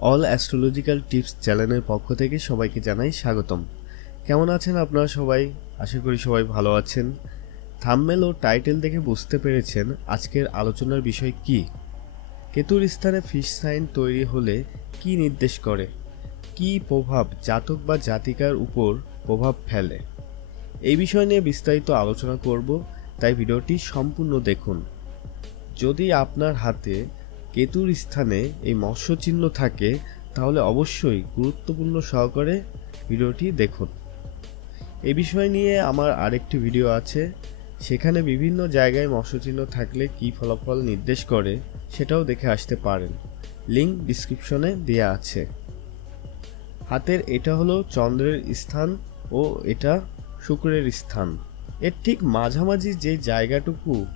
All astrological tips চ্যানেলের পক্ষ থেকে সবাইকে জানাই স্বাগতম। কেমন আছেন আপনারা সবাই? আশা করি সবাই ভালো আছেন। থাম্মেল ও টাইটেল দেখে বুঝতে পেরেছেন আজকের আলোচনার বিষয় কি। কেতুর স্থানে ফিশ সাইন তৈরি হলে কি নির্দেশ করে? কি প্রভাব জাতক বা জাতিকার উপর প্রভাব ফেলে? এই বিষয় নিয়ে বিস্তারিত আলোচনা করব, তাই ভিডিওটি সম্পূর্ণ দেখুন। যদি আপনার হাতে কেতুর স্থানে এই মৎস্য চিহ্ন থাকে, তাহলে অবশ্যই গুরুত্বপূর্ণ সহকারে ভিডিওটি দেখুন। এ বিষয় নিয়ে আমার আরেকটি ভিডিও আছে। সেখানে বিভিন্ন জায়গায় মৎস্য চিহ্ন থাকলে কী ফলাফল নির্দেশ করে সেটাও দেখে আসতে পারেন। লিঙ্ক ডিসক্রিপশনে দেওয়া আছে। হাতের এটা হলো চন্দ্রের স্থান ও এটা শুক্রের স্থান। এর ঠিক মাঝামাঝি যে জায়গাটুকু,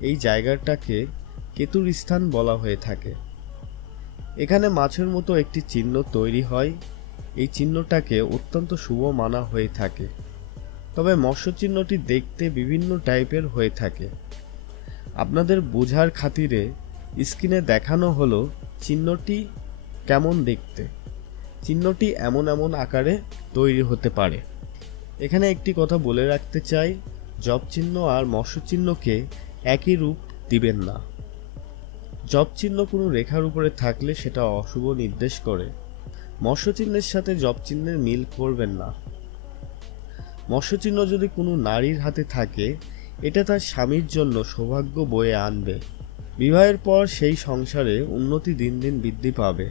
এই জায়গাটাকে কেতুর স্থান বলা হয়ে থাকে। এখানে মাছের মতো একটি চিহ্ন তৈরি হয়। এই চিহ্নটাকে অত্যন্ত শুভ মানা হয়ে থাকে। তবে মৎস্য চিহ্নটি দেখতে বিভিন্ন টাইপের হয়ে থাকে। আপনাদের বোঝার খাতিরে স্ক্রিনে দেখানো হলো চিহ্নটি কেমন দেখতে। চিহ্নটি এমন এমন আকারে তৈরি হতে পারে। এখানে একটি কথা বলে রাখতে চাই, জব চিহ্ন আর মৎস্য চিহ্নকে একই রূপ দিবেন না। জব চিহ্ন কোনো রেখার উপরে থাকলে সেটা অশুভ নির্দেশ করে। মৎস্যচিহ্নের সাথে জব চিহ্নের মিল করবেন না। মৎস্য চিহ্ন যদি কোনো নারীর হাতে থাকে, এটা তার স্বামীর জন্য সৌভাগ্য বয়ে আনবে। বিবাহের পর সেই সংসারে উন্নতি দিন দিন বৃদ্ধি পাবে।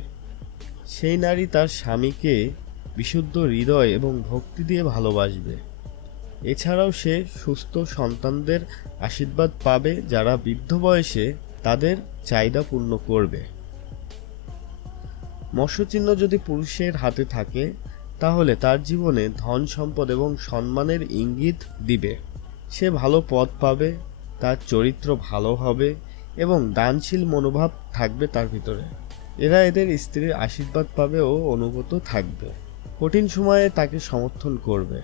সেই নারী তার স্বামীকে বিশুদ্ধ হৃদয় এবং ভক্তি দিয়ে ভালোবাসবে। এছাড়াও সে সুস্থ সন্তানদের আশীর্বাদ পাবে যারা বৃদ্ধ বয়সে তাদের চাহিদা পূর্ণ করবে। মৎস্যচিহ্ন যদি পুরুষের হাতে থাকে, তাহলে তার জীবনে ধন সম্পদ এবং সম্মানের ইঙ্গিত দিবে। সে ভালো পথ পাবে, তার চরিত্র ভালো হবে এবং দানশীল মনোভাব থাকবে তার ভিতরে। এরা এদের স্ত্রীর আশীর্বাদ পাবে ও অনুগত থাকবে। কঠিন সময়ে তাকে সমর্থন করবে।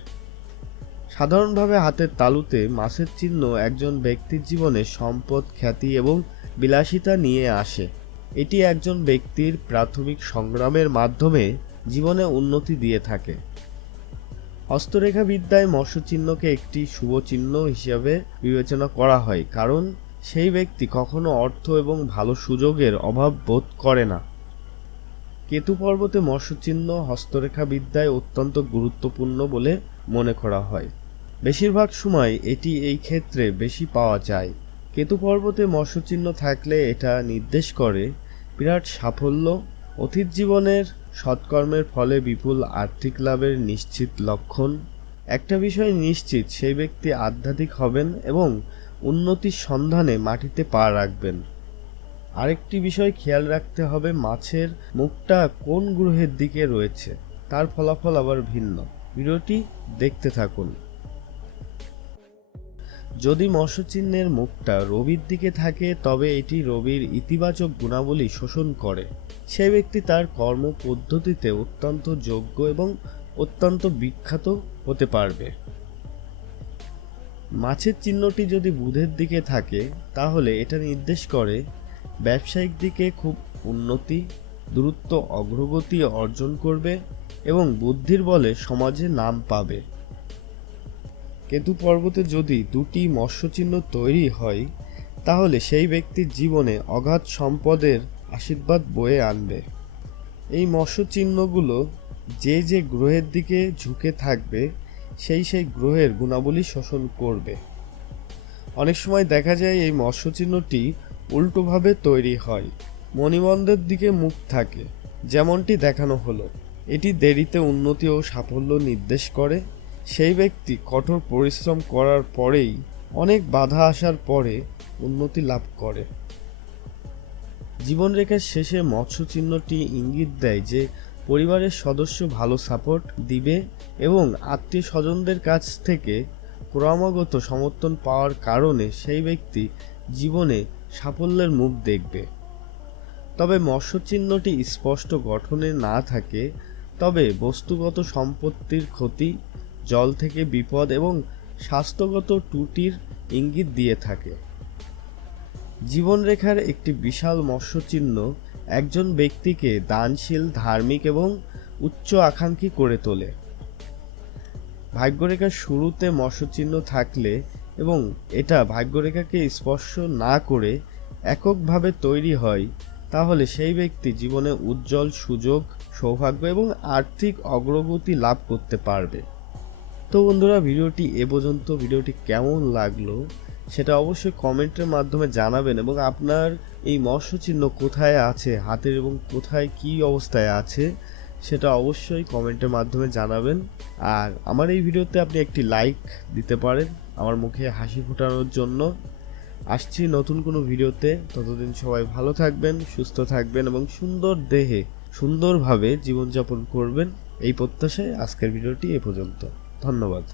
সাধারণভাবে হাতের তালুতে মাছের চিহ্ন একজন ব্যক্তির জীবনে সম্পদ, খ্যাতি এবং বিলাসিতা নিয়ে আসে। এটি একজন ব্যক্তির প্রাথমিক সংগ্রামের মাধ্যমে জীবনে উন্নতি দিয়ে থাকে। হস্তরেখা বিদ্যায় মৎস্য চিহ্নকে একটি শুভ চিহ্ন হিসাবে বিবেচনা করা হয়, কারণ সেই ব্যক্তি কখনো অর্থ এবং ভালো সুযোগের অভাব বোধ করে না। কেতু পর্বতে মৎস্য চিহ্ন হস্তরেখা বিদ্যায় অত্যন্ত গুরুত্বপূর্ণ বলে মনে করা হয়। বেশিরভাগ সময় এটি এই ক্ষেত্রে বেশি পাওয়া যায়। কেতু পর্বতে মৎস্যচিহ্ন থাকলে এটা নির্দেশ করে, বিরাট সাফল্য, অতীত জীবনের সৎকর্মের ফলে বিপুল আর্থিক লাভের নিশ্চিত লক্ষণ। একটা বিষয় নিশ্চিত, সেই ব্যক্তি আধ্যাত্মিক হবেন এবং উন্নতির সন্ধানে মাটিতে পা রাখবেন। আরেকটি বিষয় খেয়াল রাখতে হবে, মাছের মুখটা কোন গ্রহের দিকে রয়েছে, তার ফলাফল আবার ভিন্ন। ভিডিওটি দেখতে থাকুন। যদি মৎস্যচিহ্নের মুখটা রবির দিকে থাকে, তবে এটি রবির ইতিবাচক গুণাবলী শোষণ করে। সে ব্যক্তি তার কর্ম পদ্ধতিতে অত্যন্ত যোগ্য এবং অত্যন্ত বিখ্যাত হতে পারবে। মাছের চিহ্নটি যদি বুধের দিকে থাকে, তাহলে এটা নির্দেশ করে ব্যবসায়িক দিকে খুব উন্নতি, দ্রুত অগ্রগতি অর্জন করবে এবং বুদ্ধির বলে সমাজে নাম পাবে। কেতু পর্বতে যদি দুটি মৎস্যচিহ্ন তৈরি হয়, তাহলে সেই ব্যক্তির জীবনে অগাধ সম্পদের আশীর্বাদ বয়ে আনবে। এই মৎস্যচিহ্নগুলো যে যে গ্রহের দিকে ঝুঁকে থাকবে, সেই সেই গ্রহের গুণাবলী শোষণ করবে। অনেক সময় দেখা যায় এই মৎস্যচিহ্নটি উল্টোভাবে তৈরি হয় মণিবন্ধের দিকে মুখ থাকে, যেমনটি দেখানো হলো। এটি দেরিতে উন্নতি ও সাফল্য নির্দেশ করে। সেই ব্যক্তি কঠোর পরিশ্রম করার পরেই অনেক বাধা আসার পরে উন্নতি লাভ করে। জীবনরেখার শেষে মৎস্য চিহ্নটি ইঙ্গিত দেয় যে, পরিবারের সদস্য ভালো সাপোর্ট দিবে এবং আত্মীয় স্বজনদের কাছ থেকে ক্রমাগত সমর্থন পাওয়ার কারণে সেই ব্যক্তি জীবনে সাফল্যের মুখ দেখবে। তবে মৎস্য চিহ্নটি স্পষ্ট গঠনে না থাকে, তবে বস্তুগত সম্পত্তির ক্ষতি জল থেকে বিপদ এবং স্বাস্থ্যগত ত্রুটির ইঙ্গিত দিয়ে থাকে। জীবনরেখার একটি বিশাল মৎস্য চিহ্ন একজন ব্যক্তিকে দানশীল, ধার্মিক এবং উচ্চ আকাঙ্ক্ষী করে তোলে। ভাগ্যরেখার শুরুতে মৎস্যচিহ্ন থাকলে এবং এটা ভাগ্যরেখাকে স্পর্শ না করে এককভাবে তৈরি হয়, তাহলে সেই ব্যক্তি জীবনে উজ্জ্বল সুযোগ, সৌভাগ্য এবং আর্থিক অগ্রগতি লাভ করতে পারবে। তো বন্ধুরা, ভিডিওটি এ পর্যন্ত, ভিডিওটি কেমন লাগল সেটা অবশ্যই কমেন্টের মাধ্যমে জানাবেন এবং আপনার এই মৎস্য চিহ্ন কোথায় আছে, হাতের এবং কোথায় কি অবস্থায় আছে সেটা অবশ্যই কমেন্টের মাধ্যমে জানাবেন। আর আমার এই ভিডিওতে আপনি একটি লাইক দিতে পারেন আমার মুখে হাসি ফোটানোর জন্য। আসছি নতুন কোনো ভিডিওতে, ততদিন সবাই ভালো থাকবেন, সুস্থ থাকবেন এবং সুন্দর দেহে সুন্দরভাবে জীবনযাপন করবেন। এই প্রত্যাশায় আজকের ভিডিওটি এ পর্যন্ত। ধন্যবাদ।